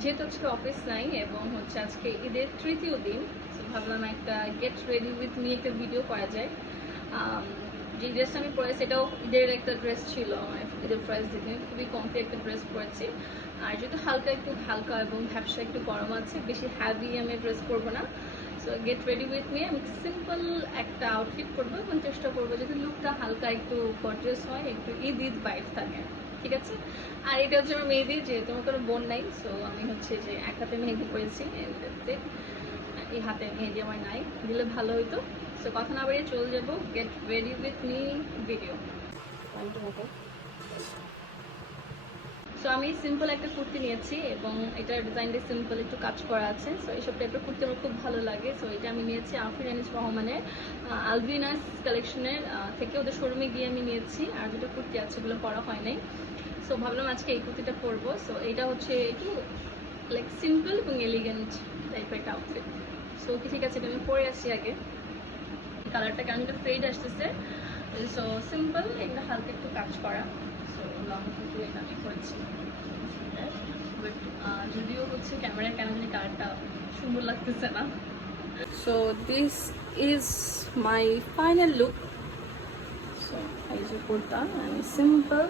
যেহেতু আজকে অফিস নাই এবং হচ্ছে আজকে ঈদের তৃতীয় দিন, ভাবলাম একটা গেট রেডি উইথ মি একটা ভিডিও করা যায়। যে ড্রেসটা আমি পরেছি এটাও ঈদের একটা ড্রেস ছিল আমার, ঈদের ফার্স্ট দিনে খুবই কমফি একটা ড্রেস পরেছি। আর যেহেতু একটু হালকা এবং ভ্যাপসা একটু গরম আছে, বেশি হ্যাভি আমি ড্রেস পরবো না। So get ready with me, আমি সিম্পল একটা আউটফিট করবো এবং চেষ্টা করবো যাতে লুকটা হালকা একটু গর্জিয়াস হয়, একটু ঈদ ভাইব থাকে, ঠিক আছে? আর এটা হচ্ছে আমার মেহেদি, যেহেতু আমার কোনো বোন নাই, সো আমি হচ্ছে যে এক হাতে মেহেদি করেছি, এই হাতে মেহেদি আমার নাই, দিলে ভালো হইতো। সো কথা না বাড়িয়ে চলে যাবো get ready with me video. So আমি সিম্পল একটা কুর্তি নিয়েছি এবং এটার ডিজাইনটা সিম্পল, একটু কাজ করা আছে। সো এইসব টাইপের কুর্তি আমার খুব ভালো লাগে। সো এটা আমি নিয়েছি আফরিন আনিস রহমানের আলভিনাস কালেকশনের থেকে, ওদের শোরুমে গিয়ে আমি নিয়েছি। আর দুটো কুর্তি আছে, ওগুলো পরা হয় নাই। সো ভাবলাম আজকে এই কুর্তিটা পরবো। সো এটা হচ্ছে একটু লাইক সিম্পল এবং এলিগেন্ট টাইপের একটা আউটফিট। সো ঠিক আছে, এটা আমি পরে আসছি আগে। কালারটা কেমন একটা ফেড আসতেছে। সো সিম্পল, এটা হালকা একটু কাজ করা। সো লং কিন্তু এটা আমি করেছি, বাট যদিও হচ্ছে ক্যামেরায় কেন জানি কালারটা সুন্দর লাগতেছে না। So this is my final look. So এই যে কুর্তা, আমি সিম্পল